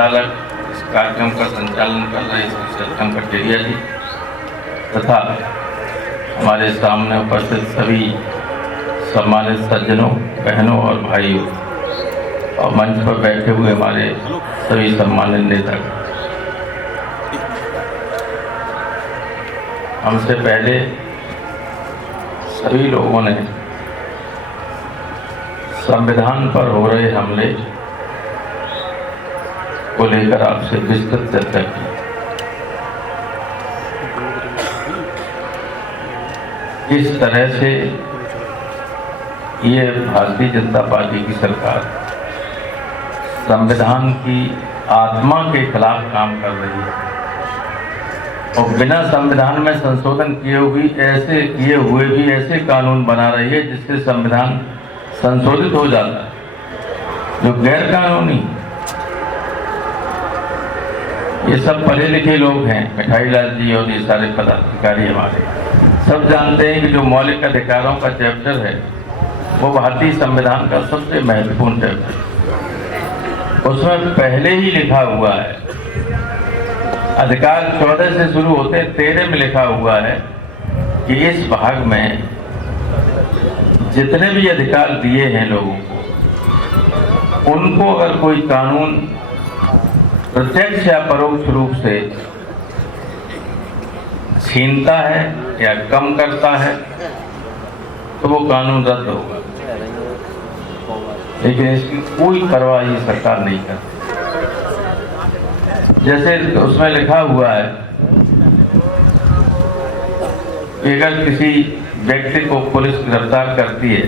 चालक इस कार्यक्रम का संचालन कर रहे श्री सत्यम कटेरिया जी तथा हमारे सामने उपस्थित सभी सम्मानित सज्जनों, बहनों और भाइयों और मंच पर बैठे हुए हमारे सभी सम्मानित नेता। हमसे पहले सभी लोगों ने संविधान पर हो रहे हमले को लेकर आपसे विस्तृत चर्चा की। इस तरह से ये भारतीय जनता पार्टी की सरकार संविधान की आत्मा के खिलाफ काम कर रही है और बिना संविधान में संशोधन किए हुए भी ऐसे कानून बना रही है जिससे संविधान संशोधित हो जाता है, जो गैर कानूनी। ये सब पढ़े लिखे लोग हैं, मिठाई लाल जी और ये सारे पदाधिकारी हमारे सब जानते हैं कि जो मौलिक अधिकारों का चैप्टर है वो भारतीय संविधान का सबसे महत्वपूर्ण चैप्टर है। उसमें पहले ही लिखा हुआ है, अधिकार 14 से शुरू होते 13 में लिखा हुआ है कि इस भाग में जितने भी अधिकार दिए हैं लोगों को, उनको अगर कोई कानून प्रत्यक्ष या परोक्ष रूप से छीनता है या कम करता है तो वो कानून रद्द होगा, लेकिन इसकी कोई परवाह ये सरकार नहीं करती। जैसे उसमें लिखा हुआ है कि अगर किसी व्यक्ति को पुलिस गिरफ्तार करती है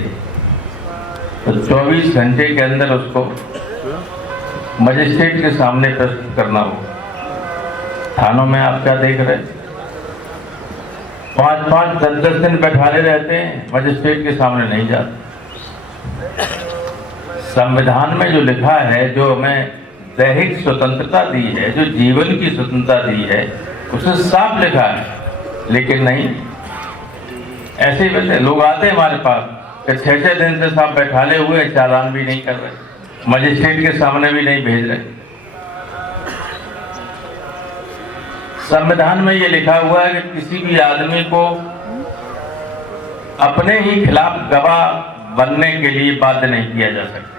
तो 24 घंटे के अंदर उसको मजिस्ट्रेट के सामने प्रस्तुत करना हो। थानों में आप क्या देख रहे, 5-5, 10-10 दिन बैठाले रहते हैं, मजिस्ट्रेट के सामने नहीं जाते। संविधान में जो लिखा है, जो हमें दैहिक स्वतंत्रता दी है, जो जीवन की स्वतंत्रता दी है, उसे साफ लिखा है, लेकिन नहीं। ऐसे ही लोग आते हैं हमारे पास कि 6-6 दिन से साफ बैठाले हुए, चालान भी नहीं कर रहे, मजिस्ट्रेट के सामने भी नहीं भेज रहे। संविधान में ये लिखा हुआ है कि किसी भी आदमी को अपने ही खिलाफ गवाह बनने के लिए बाध्य नहीं किया जा सकता।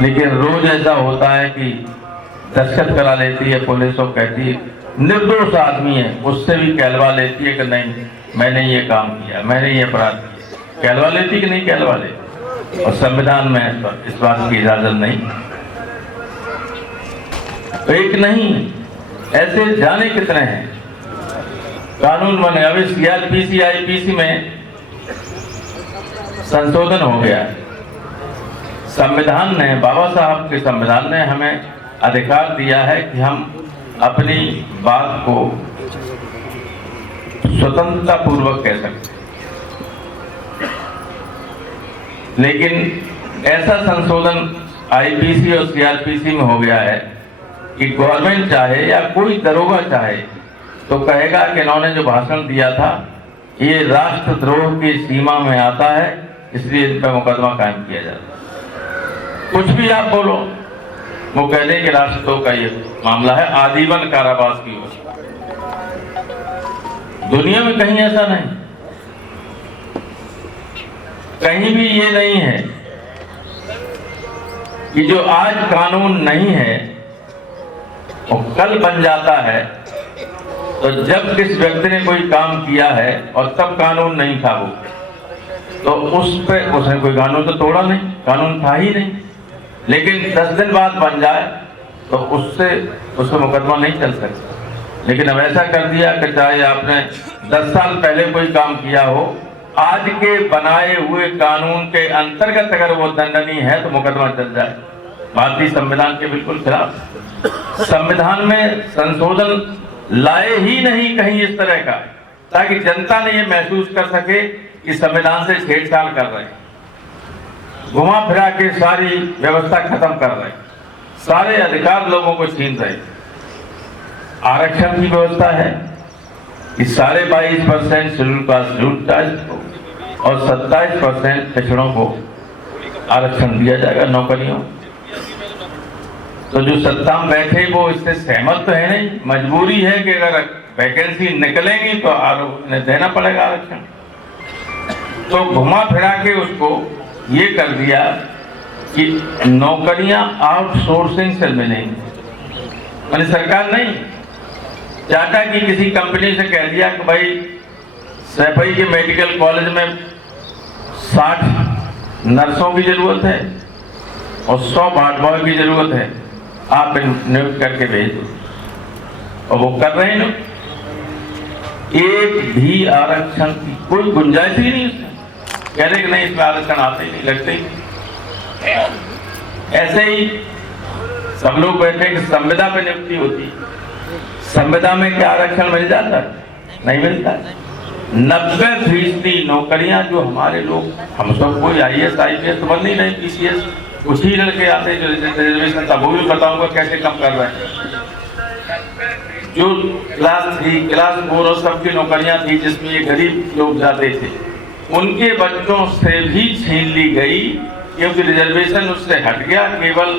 लेकिन रोज ऐसा होता है कि दस्तखत करा लेती है पुलिस और कहती है निर्दोष आदमी है, उससे भी कहलवा लेती है कि नहीं मैंने ये काम किया, मैंने ये अपराध किया। कहलवा लेती कि नहीं कहलवा लेती, और संविधान में इस बात की इजाजत नहीं। तो एक नहीं, ऐसे जाने कितने हैं कानून बने। अभी CRPC IPC में संशोधन हो गया है। संविधान ने, बाबा साहब के संविधान ने हमें अधिकार दिया है कि हम अपनी बात को स्वतंत्रता पूर्वक कह सकते हैं, लेकिन ऐसा संशोधन IPC और CRPC में हो गया है कि गवर्नमेंट चाहे या कोई दरोगा चाहे तो कहेगा कि इन्होंने जो भाषण दिया था ये राष्ट्रद्रोह की सीमा में आता है, इसलिए इन पर मुकदमा कायम किया जाता है। कुछ भी आप बोलो, वो कह दें कि राष्ट्रद्रोह का ये मामला है, आजीवन कारावास की व्यवस्था। दुनिया में कहीं ऐसा नहीं, कहीं भी ये नहीं है कि जो आज कानून नहीं है वो कल बन जाता है। तो जब किस व्यक्ति ने कोई काम किया है और तब कानून नहीं था वो, तो उस पे उसने कोई कानून तो तोड़ा नहीं, कानून था ही नहीं, लेकिन 10 दिन बाद बन जाए तो उससे मुकदमा नहीं चल सकता। लेकिन अब ऐसा कर दिया कि चाहे आपने 10 साल पहले कोई काम किया हो, आज के बनाए हुए कानून के अंतर्गत अगर वो दंडनीय है तो मुकदमा चल जाए। भारतीय संविधान के बिल्कुल खिलाफ। संविधान में संशोधन लाए ही नहीं कहीं इस तरह का, ताकि जनता ने ये महसूस कर सके कि संविधान से छेड़छाड़ कर रहे हैं, घुमा फिरा के सारी व्यवस्था खत्म कर रहे हैं, सारे अधिकार लोगों को छीन रहे। आरक्षण की व्यवस्था है कि 22.5% शेड्यूल कास्ट शेड्यूल कास्ट और 27% पिछड़ों को आरक्षण दिया जाएगा नौकरियों। तो जो सत्ता में बैठे वो इससे सहमत तो है नहीं, मजबूरी है कि अगर वैकेंसी निकलेंगी तो उन्हें देना पड़ेगा आरक्षण। तो घुमा फिरा के उसको ये कर दिया कि नौकरियां आउटसोर्सिंग से मिलेंगी, मैंने सरकार नहीं, टाटा की किसी कंपनी से कह दिया कि भाई सैफई के मेडिकल कॉलेज में 60 नर्सों की जरूरत है और 100 वार्ड बॉय की जरूरत है, आप नियुक्त करके भेज दो। और वो कर रहे हैं लोग, एक भी आरक्षण की कोई गुंजाइश ही नहीं उसमें, कह रहे कि नहीं इसमें आरक्षण आते ही नहीं, लगते ही नहीं। ऐसे ही सब लोग बैठे कि संविदा पे नियुक्ति होती, संविदा में क्या आरक्षण मिल जाता है? नहीं मिलता। 90% नौकरियां जो हमारे लोग, हम सब कोई IAS IPS तो बन नहीं रहे, PCS कुछ ही लड़के आते हैं जो रिजर्वेशन था, वो भी बताऊंगा कैसे कम कर रहे हैं। जो क्लास 3 क्लास 4 और सबकी नौकरियां थी जिसमें ये गरीब लोग जाते थे, उनके बच्चों से भी छीन ली गई क्योंकि रिजर्वेशन उससे हट गया। केवल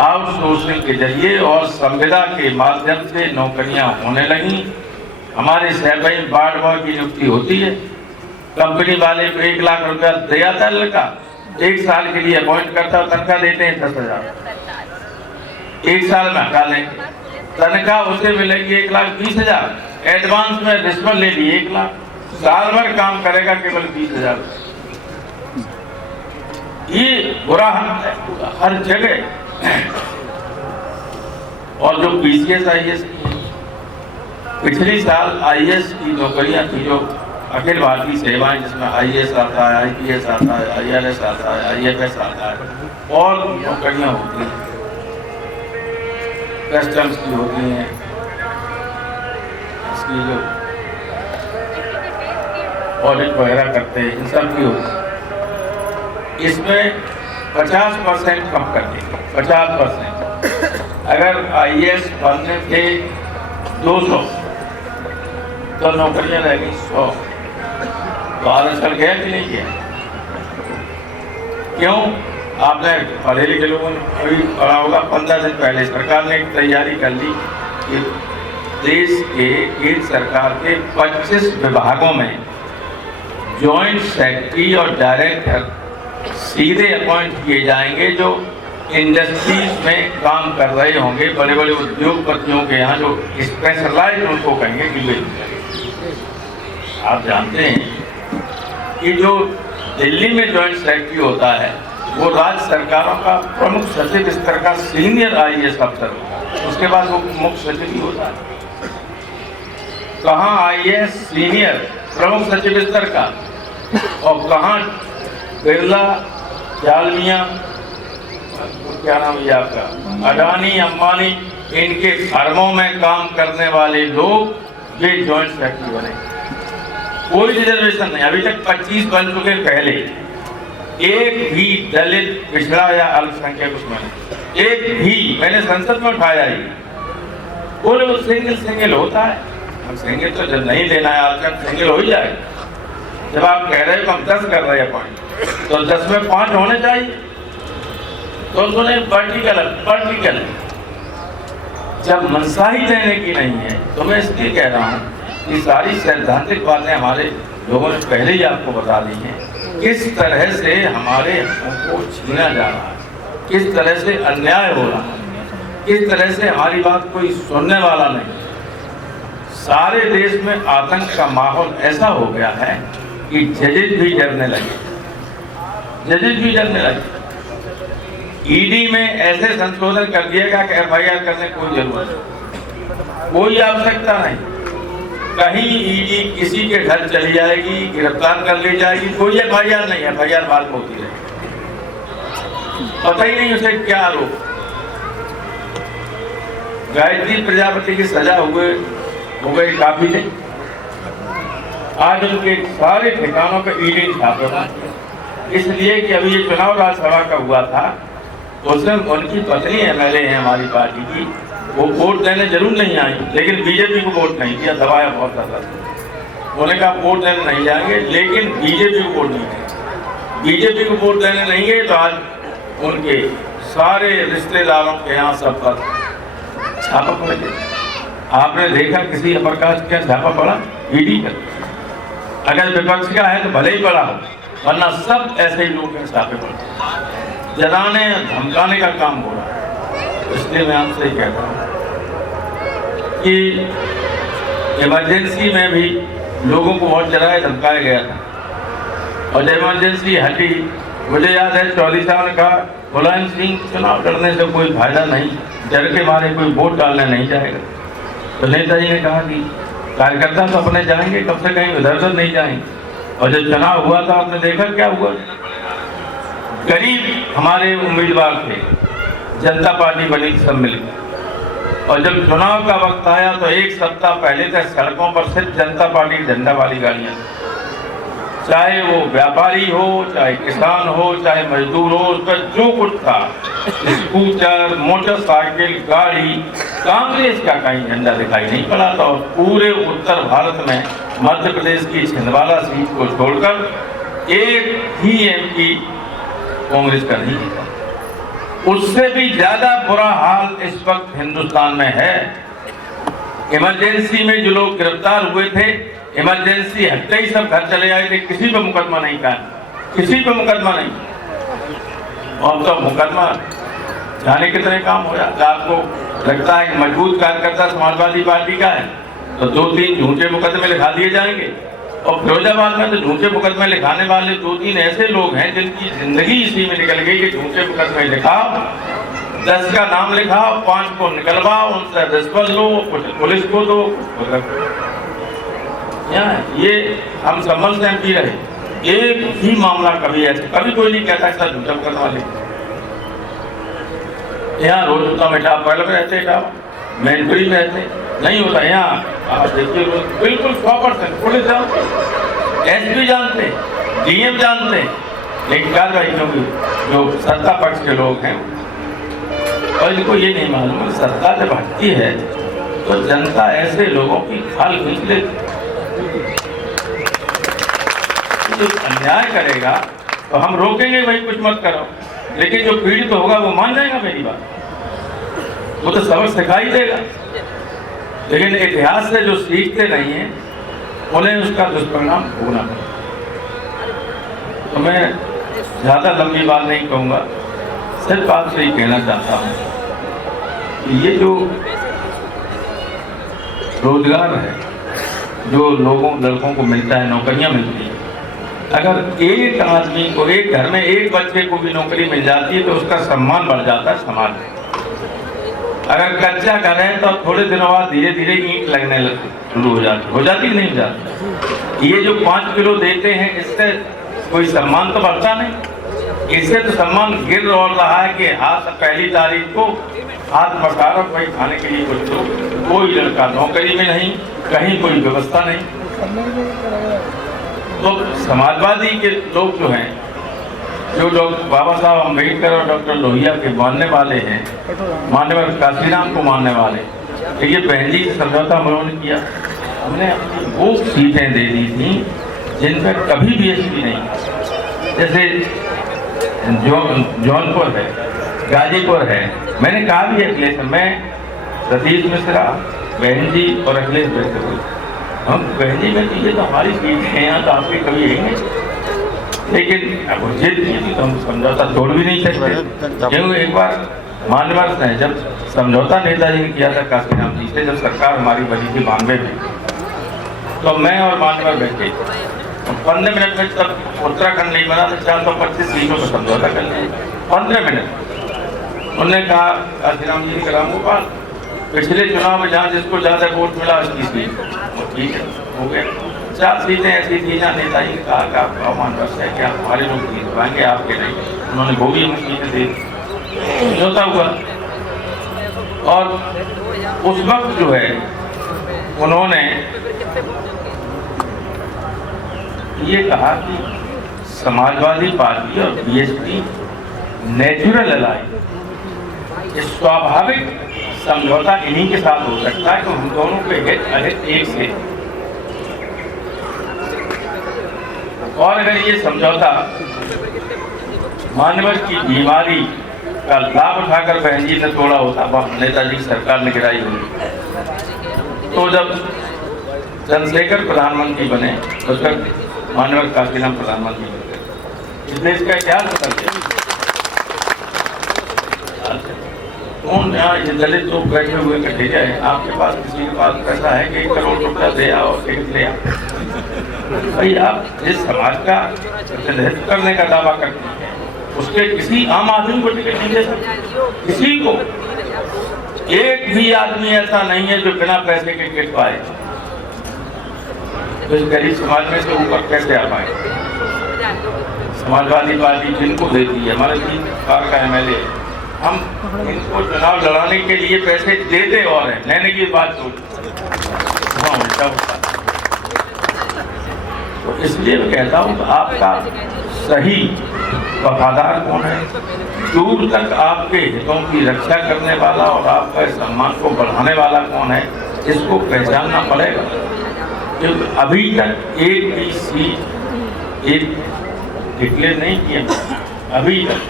आउटसोर्सिंग के जरिए और संविदा के माध्यम से नौकरियां होने लगी। हमारे शहर में वार्ड बॉय की नियुक्ति होती है, कंपनी वाले को 1 लाख रुपया दे आता है लड़का, 1 साल के लिए अपॉइंट करता है, तनख्वाह देते हैं 10,000, 1 साल में हटा लेंगे, तनख्वाह उसे मिलेगी 1,20,000, एडवांस में रिश्वत ले ली 1 लाख, साल भर काम करेगा केवल 20,000। ये बुरा हाल है हर जगह। और जो PCS IAS पिछली साल IAS की नौकरियां थी, जो अखिल भारतीय सेवाएं जिसमें IAS आता है, IPS आता है, IRS आता है, IFS आता है और नौकरियां होती हैं, कस्टम्स की होती हैं, इसकी जो ऑडिट वगैरह करते हैं, इन सब की होती है। इसमें 50% कम कर देंगे, 50%। अगर IAS बनने थे 200 तो नौकरियां रह गई 100, तो आरक्षण गया कि नहीं गया? क्यों? आपने पढ़े लिखे लोगों ने अभी पढ़ा होगा, 15 दिन पहले सरकार ने एक तैयारी कर ली कि देश के केंद्र सरकार के 25 विभागों में जॉइंट सेक्रेटरी और डायरेक्टर सीधे अपॉइंट किए जाएंगे, जो इंडस्ट्रीज में काम कर रहे होंगे, बड़े बड़े उद्योगपतियों के यहाँ, जो स्पेशलाइज उनको कहेंगे कि वे। आप जानते हैं कि जो दिल्ली में जॉइंट सेक्रेटरी होता है वो राज्य सरकारों का प्रमुख सचिव स्तर का सीनियर IAS अफसर होता है, उसके बाद वो मुख्य सचिव ही होता है। कहाँ IAS सीनियर प्रमुख सचिव स्तर का और कहाँ बिरला, जालमिया, क्या नाम है आपका, अडानी, अंबानी, इनके फर्मों में काम करने वाले लोग ये जॉइंट सेक्रेटरी बने। कोई रिजर्वेशन नहीं, अभी तक 25 बन चुके, पहले एक भी दलित, पिछड़ा या अल्पसंख्यक उसमें नहीं, एक भी, मैंने संसद में उठाया ही, वो सिंगल होता है। हम सिंगल तो जब नहीं देना है आरक्षण, सिंगल हो ही जाए। जब आप कह रहे हो हम 10 कर रहे हैं पॉइंट, तो 10 में 5 होने चाहिए, तो उन्होंने वर्टिकल जब मनसा ही देने की नहीं है, तो मैं इसलिए कह रहा हूँ कि सारी सैद्धांतिक बातें हमारे लोगों ने पहले ही आपको बता दी हैं। किस तरह से हमारे हकों को छीना जा रहा है, किस तरह से अन्याय हो रहा है, किस तरह से हमारी बात कोई सुनने वाला नहीं। सारे देश में आतंक का माहौल ऐसा हो गया है कि जजेज भी डरने लगे, ED में ऐसे संशोधन कर दिया गया कि FIR करने की कोई जरूरत नहीं, कोई आवश्यकता नहीं। कहीं ED किसी के घर चली जाएगी, गिरफ्तार कर ली जाएगी, कोई FIR नहीं, FIR बाद में होती रहेगी, पता ही नहीं उसे क्या आरोप। गायत्री प्रजापति की सजा हो गई काफी नहीं, आज उनके सारे ठिकानों पे ED छापे, इसलिए कि अभी ये चुनाव राज्यसभा का हुआ था, उसमें उनकी पत्नी MLA है हमारी पार्टी की, वो वोट देने जरूर नहीं आई, लेकिन बीजेपी को वोट नहीं दिया, दबाया बहुत ज़्यादा। उन्होंने कहा वोट देने नहीं जाएंगे, लेकिन बीजेपी को वोट नहीं देंगे। बीजेपी को वोट देने नहीं गए तो आज उनके सारे रिश्तेदारों के यहाँ सब पर छापा पड़ गया। आपने देखा किसी प्रकाश का छापा पड़ा? ईडी का। अगर विपक्ष का है तो भले ही पड़ा हो, वरना सब ऐसे ही लोग हैं छापे पड़े। जलाने धमकाने का काम हो रहा है। इसलिए मैं आपसे कहता हूँ कि इमरजेंसी में भी लोगों को बहुत डराया धमकाया गया था, और जब इमरजेंसी हटी, मुझे याद है चौधरी साहब ने कहा मुलायम सिंह चुनाव लड़ने से कोई फायदा नहीं, डर के मारे कोई वोट डालने नहीं जाएगा। तो नेताजी ने कहा कि कार्यकर्ता तो अपने जाएंगे, कब से कहीं इधर उधर नहीं जाएंगे। और जब चुनाव हुआ था आपने देखा क्या हुआ? गरीब हमारे उम्मीदवार थे, जनता पार्टी बनी सब मिलकर, और जब चुनाव का वक्त आया तो एक सप्ताह पहले तक सड़कों पर सिर्फ जनता पार्टी की झंडा वाली गाड़ियां, चाहे वो व्यापारी हो, चाहे किसान हो, चाहे मजदूर हो, उस पर जो कुछ था, स्कूटर, मोटरसाइकिल, गाड़ी, कांग्रेस का कहीं झंडा दिखाई नहीं पड़ा था। और पूरे उत्तर भारत में मध्य प्रदेश की छिंदवाड़ा सीट को छोड़कर एक ही एमपी कांग्रेस का नहीं था। उससे भी ज्यादा बुरा हाल इस वक्त हिंदुस्तान में है। इमरजेंसी में जो लोग गिरफ्तार हुए थे, इमरजेंसी हटते ही सब घर चले आए थे, किसी पे मुकदमा नहीं था, किसी पे मुकदमा नहीं। और तो मुकदमा जाने कितने काम हो जाता। आपको लगता है कि मजबूत कार्यकर्ता समाजवादी पार्टी का है तो 2-3 झूठे मुकदमे लिखा दिए जाएंगे, और फिरोजाबाद में तो झूठे मुकदमे लिखाने वाले 2-3 ऐसे लोग हैं जिनकी जिंदगी इसी में निकल गई कि झूठे मुकदमे लिखाओ, 10 का नाम लिखाओ, 5 को निकलवाओ, उनसे रिश्वत लो, कुछ पुलिस को दो। ये हम संभल से एमपी रहे, एक ही मामला कभी ऐसे कभी कोई नहीं कहता कि झूठा मुकदमा वाले यहाँ रोज होता मिठा पहले में रहते मैनपुरी में रहते नहीं होता। यहाँ आप देखिए बिल्कुल 100% पुलिस जानते, एसपी जानते, डीएम जानते, लेकिन कार्रवाई क्योंकि जो सत्ता पक्ष के लोग हैं और इनको ये नहीं मालूम सत्ता जब हटती है तो जनता ऐसे लोगों की खाल खींच लेती। जो अन्याय करेगा तो हम रोकेंगे भाई कुछ मत करो, लेकिन जो पीड़ित तो होगा वो मान जाएगा मेरी बात, वो तो सबक सिखाई देगा। लेकिन इतिहास से जो सीखते नहीं है उन्हें उसका दुष्परिणाम भोगना पड़ेगा। तो मैं ज़्यादा लंबी बात नहीं कहूँगा, सिर्फ आपसे ही कहना चाहता हूँ कि ये जो रोजगार है जो लड़कों को मिलता है, नौकरियाँ मिलती हैं, अगर एक आदमी को, एक घर में एक बच्चे को भी नौकरी मिल जाती है तो उसका सम्मान बढ़ जाता है समाज में। अगर कच्चा घर है तो थोड़े दिनों बाद धीरे धीरे ईंट लगने शुरू हो जाती नहीं हो जाती। ये जो 5 किलो देते हैं इससे कोई सम्मान तो बढ़ता नहीं, इससे तो सम्मान गिर और रहा है कि हाथ पहली तारीख को हाथ पकारो भाई खाने के लिए कुछ दो। कोई लड़का नौकरी में नहीं, कहीं कोई व्यवस्था नहीं। तो समाजवादी के लोग जो हैं, जो लोग बाबा साहब अम्बेडकर और डॉक्टर लोहिया के मानने वाले हैं, मानने वाले काशीराम को मानने वाले, तो ये बहन जी से समझौता हम लोगों ने किया। हमने वो सीटें दे दी थी जिन पर कभी भी एसपी नहीं, जैसे जौनपुर है, गाजीपुर है। मैंने कहा भी अखिलेश में सतीश मिश्रा, बहन जी और अखिलेश बैठे, हम बहन जी में तो हमारी सीट है, यहाँ तो आपकी कभी है नहीं, लेकिन अब जिद की तो हम समझौता तोड़ भी नहीं सकते। क्योंकि एक बार मानवर्ष है जब समझौता नेताजी ने किया था काशीराम जी से, जब सरकार हमारी बनी थी 92 में, तो मैं और मानवर बैठे 15 मिनट में, तब उत्तराखंड नहीं बना था, 425 सीटों पर समझौता कर लिया 15 मिनट। उन्होंने कहा काशीराम जी ने राम गोपाल पिछले चुनाव में जहाँ जिसको ज़्यादा वोट मिला उसकी सीट, ठीक है हो गया। 4 सीटें ऐसी थी जहाँ नेताजी ने कहा कि आप अवमान है क्या हमारे लोग जीत पाएंगे आपके नहीं, उन्होंने वो भी हमें सीटें दे समझौता हुआ। और उस वक्त जो है उन्होंने ये कहा कि समाजवादी पार्टी और बीएसपी नेचुरल अलायंस, स्वाभाविक समझौता इन्हीं के साथ हो सकता है, तो हम दोनों के हित अहित एक से। और अगर ये समझौता मानव की बीमारी का लाभ उठाकर बहन जी ने तोड़ा होता, नेताजी की सरकार ने गिराई हुई। तो जब चंद्रशेखर प्रधानमंत्री बने तो उस वक्त मानव काशीराम प्रधानमंत्री बन गए। इस देश का इतिहास बदल गया। कौन यहाँ ये दलित लोग बैठे हुए इकट्ठे जाए, आपके पास किसी के पास पैसा है कि 1 करोड़ रुपया दे आओ टिकट ले आओ। भाई आप जिस समाज का प्रतिनिधित्व करने का दावा करते हैं उसके किसी आम आदमी को टिकट नहीं दे सकते। किसी को, एक भी आदमी ऐसा नहीं है जो बिना पैसे के टिकट पाए। तो इस गरीब समाज में से ऊपर कैसे आ पाए? समाजवादी पार्टी जिनको देती है, हमारे 3 बार का MLA, हम इनको चुनाव लड़ाने के लिए पैसे देते और हैं, लेने की बात वहाँ उल्टा होता। तो इसलिए मैं कहता हूँ कि आपका सही वफादार कौन है, दूर तक आपके हितों की रक्षा करने वाला और आपका सम्मान को बढ़ाने वाला कौन है, इसको पहचानना पड़ेगा। क्योंकि अभी तक एक भी सीट एक डिक्लेयर नहीं किया अभी तक।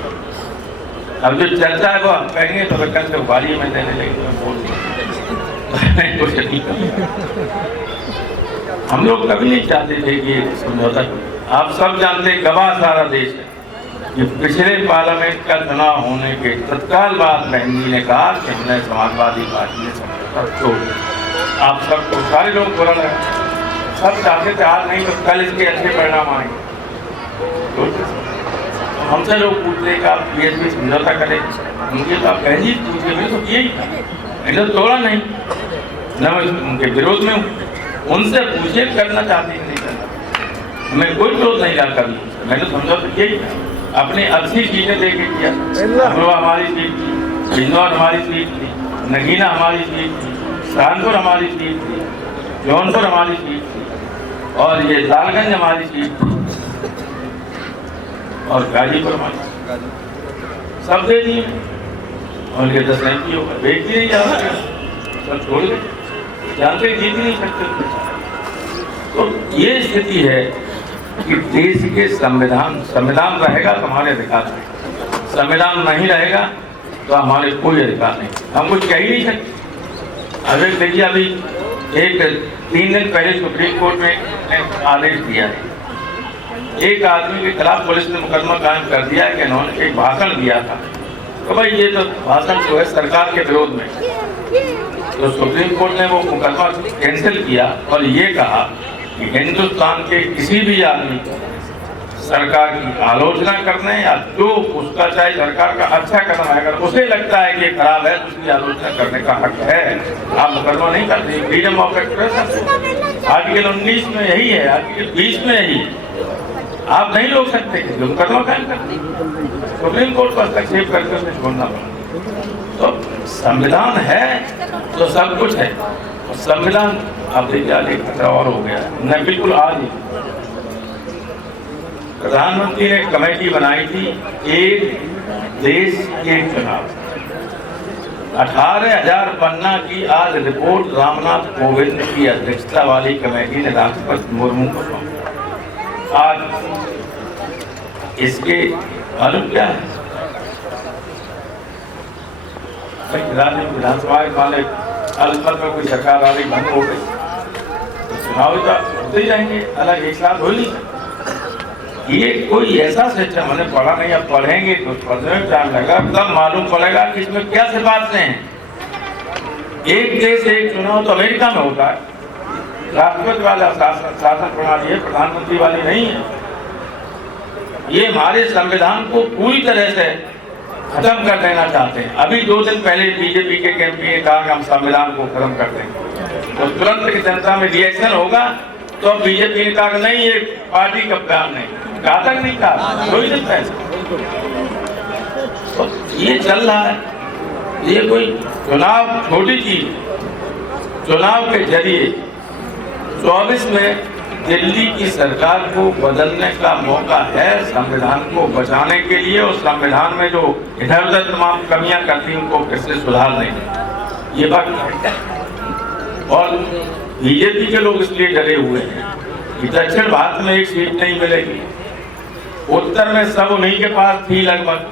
अब जो चर्चा है वो हम कहेंगे तो कल से बारी में देने लगे तो बोल हम लोग कभी नहीं चाहते थे कि समझौता। आप सब जानते, गवाह सारा देश है कि पिछले पार्लियामेंट का चुनाव होने के तत्काल बाद बहन जी ने कहा कि हमने समाजवादी पार्टी ने समझौता तोड़। आप सबको, सारे लोग बुरा लगा, सब चाहते थे आज नहीं तो कल इसके अच्छे परिणाम आएंगे। हमसे लोग पूछते कि आप BSP समझौता करें, उनके तो आप बहन जी पूछे, मैं तो यही था, मैंने तोड़ा नहीं, न मैं उनके विरोध में हूँ। उनसे पूछे करना चाहते नहीं करना, हमें कोई विरोध नहीं रहा कभी। मैंने समझौता यही था, अपने 80 सीटें दे के किया। अमरोहा हमारी सीट थी, बिजनौर हमारी सीट थी, नगीना हमारी सीट थी, सहारनपुर हमारी सीट थी, जौनपुर हमारी सीट थी और ये लालगंज हमारी सीट थी और गाजीपुर हमारी, सब दे दिए। और ये 10 नहीं होगा, बेच ही नहीं जा रहा, सब छोड़ दे, जानते जीत नहीं सकते। तो ये स्थिति है कि देश के संविधान रहेगा तो हमारे अधिकार है, संविधान नहीं रहेगा तो हमारे कोई अधिकार नहीं, हम कुछ कह ही नहीं सकते। अभी देखिए, अभी 3 दिन पहले सुप्रीम कोर्ट में आदेश दिया है, एक आदमी के खिलाफ पुलिस ने मुकदमा कायम कर दिया कि उन्होंने एक भाषण दिया था। तो भाई ये तो भाषण जो है सरकार के विरोध में, तो सुप्रीम कोर्ट ने वो मुकदमा कैंसिल किया और ये कहा कि हिंदुस्तान के किसी भी आदमी को सरकार की आलोचना करने या जो उसका चाहे सरकार का अच्छा कदम है, अगर उसे लगता है कि खराब है तो उसकी आलोचना करने का हक है। आप मुकदमा नहीं करते, फ्रीडम ऑफ एक्सप्रेशन आर्टिकल 19 में यही है, आर्टिकल 20 में यही है। आप नहीं रोक सकते, मुकदमा कायम करते, सुप्रीम कोर्ट को हस्तक्षेप करके उसे छोड़ना पड़ा। तो संविधान है तो सब कुछ है, और संविधान आप देखिए आज एक खतरा और हो गया है। न बिल्कुल आज ही प्रधानमंत्री ने कमेटी बनाई थी, एक देश एक चुनाव, 18,000 पन्ना की आज रिपोर्ट रामनाथ कोविंद की अध्यक्षता वाली कमेटी ने राष्ट्रपति मुर्मू को सौंपी। आज इसके मालूम क्या है, राज्य विधानसभा वाले अलग में कोई सरकार वाली बंद हो गई तो चुनाव तो होते ही रहेंगे, अलग एक साथ हो नहीं सकते। ये कोई ऐसा सिस्टम हमने पढ़ा नहीं, अब पढ़ेंगे तो पढ़ने में टाइम लगेगा, तब मालूम पड़ेगा कि इसमें क्या सिफारिशें हैं। एक देश एक चुनाव तो अमेरिका में होता है, राष्ट्रपति वाला शासन प्रणाली है, प्रधानमंत्री वाली नहीं है। ये हमारे संविधान को पूरी तरह से खत्म कर देना चाहते हैं। अभी 2 दिन पहले बीजेपी के एमपी ने कहा कि हम संविधान को खत्म कर देंगे, तो तुरंत जनता में रिएक्शन होगा। तो बीजेपी ने कहा कि नहीं, ये पार्टी का बयान नहीं, कहा तक नहीं कहा, 2 दिन पहले। तो ये चल रहा है, ये कोई चुनाव छोटी चीज, चुनाव के जरिए 24 में दिल्ली की सरकार को बदलने का मौका है, संविधान को बचाने के लिए, और संविधान में जो इधर उधर तमाम कमियां करती उनको फिर से सुधारने ये वक्त है। और बीजेपी के लोग इसलिए डरे हुए हैं कि दक्षिण भारत में एक सीट नहीं मिलेगी, उत्तर में सब उन्हीं के पास थी लगभग,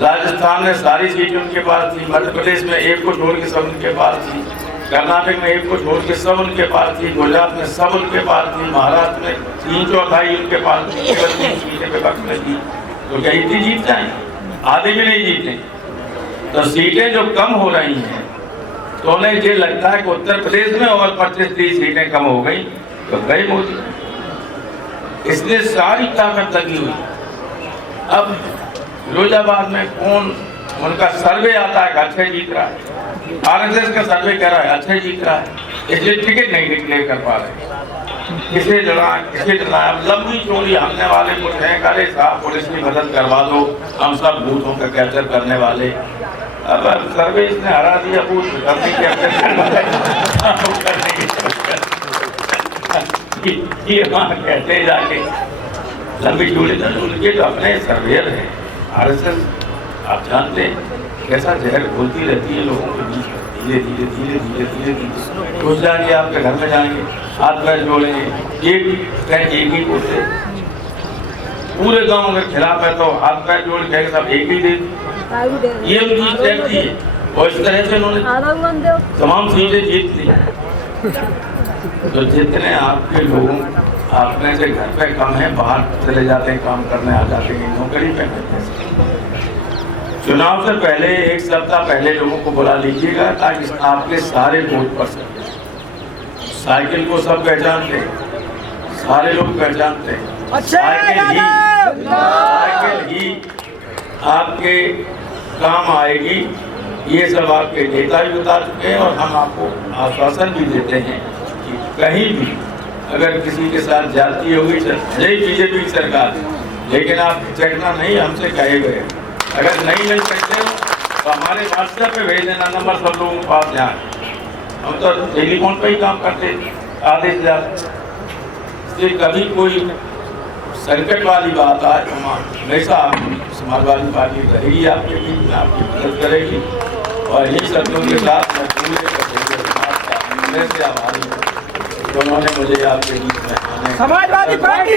राजस्थान में सारी सीटें उनके पास थी, मध्य प्रदेश में एक को छोड़ के सब उनके पास थी, कर्नाटक में एक को छोड़ के सब उनके पास थी, गुजरात में सब उनके पास थी, महाराष्ट्र में 3/4 उनके पास थी, केवल 3 सीटें विपक्ष में थी। तो क्या इतनी जीत जाए? आधे भी नहीं जीते। तो सीटें जो कम हो रही हैं तो उन्हें ये लगता है कि उत्तर प्रदेश में और 25-30 सीटें कम हो गई तो गए मोदी, इसलिए सारी ताकत लगी हुई। अब फिरोजाबाद में कौन, उनका सर्वे आता है कि अक्षय जीत रहा है, आरएसएस का सर्वे कह रहा है अक्षय जीत रहा है, इसलिए टिकट नहीं डिक्लेयर कर पा रहे। किसे लड़ा किसे लड़ा, अब लंबी चोरी हमने वाले कुछ हैं, अरे साहब पुलिस की मदद करवा दो, हम सब बूथों का कैप्चर करने वाले। अब सर्वे इसने हरा दिया, बूथ करने की ये वहाँ कहते जाके लंबी चोरी था। उनके जो अपने सर्वेयर हैं आरएसएस, आप जानते हैं कैसा जहर घोलती रहती है लोगों के बीच में, धीरे धीरे धीरे धीरे धीरे धीरे घुस जाएंगे, आपके घर में जाएंगे, हाथ पैर जोड़ेंगे, एक ही बोलते, पूरे गांव के खिलाफ है तो हाथ पैर जोड़ के सब एक ही दे, ये उनकी स्ट्रेटजी है। और इस तरह से उन्होंने तमाम सीटें जीत ली। तो जितने आपके लोग आप में से घर पे कम है, बाहर चले जाते हैं, काम करने आ जाते हैं, नौकरी पे करते हैं। चुनाव से पहले 1 सप्ताह पहले लोगों को बुला लीजिएगा ताकि आपके सारे वोट पड़ सके। साइकिल को सब पहचानते हैं, सारे लोग पहचानते हैं, साइकिल ही आपके काम आएगी, ये सब आपके नेता भी बता चुके हैं। और हम आपको आश्वासन भी देते हैं कि कहीं भी अगर किसी के साथ जाती होगी, यही बीजेपी की सरकार है, लेकिन आप चखना नहीं हमसे कहे गए। अगर नहीं मिल सकते हो तो हमारे व्हाट्सएप पे भेज देना, नंबर सब लोगों के पास यहाँ है, हम तो टेलीफोन पे ही काम करते आधे से ज़्यादा। इसलिए कभी कोई संकट वाली बात आए तो हमेशा समाजवादी पार्टी रहेगी आपके बीच में, आपकी मदद करेगी। और यही शब्दों के साथ मैं पूरे से आभारी हूँ तो उन्होंने मुझे आपके बीच में आने। समाजवादी पार्टी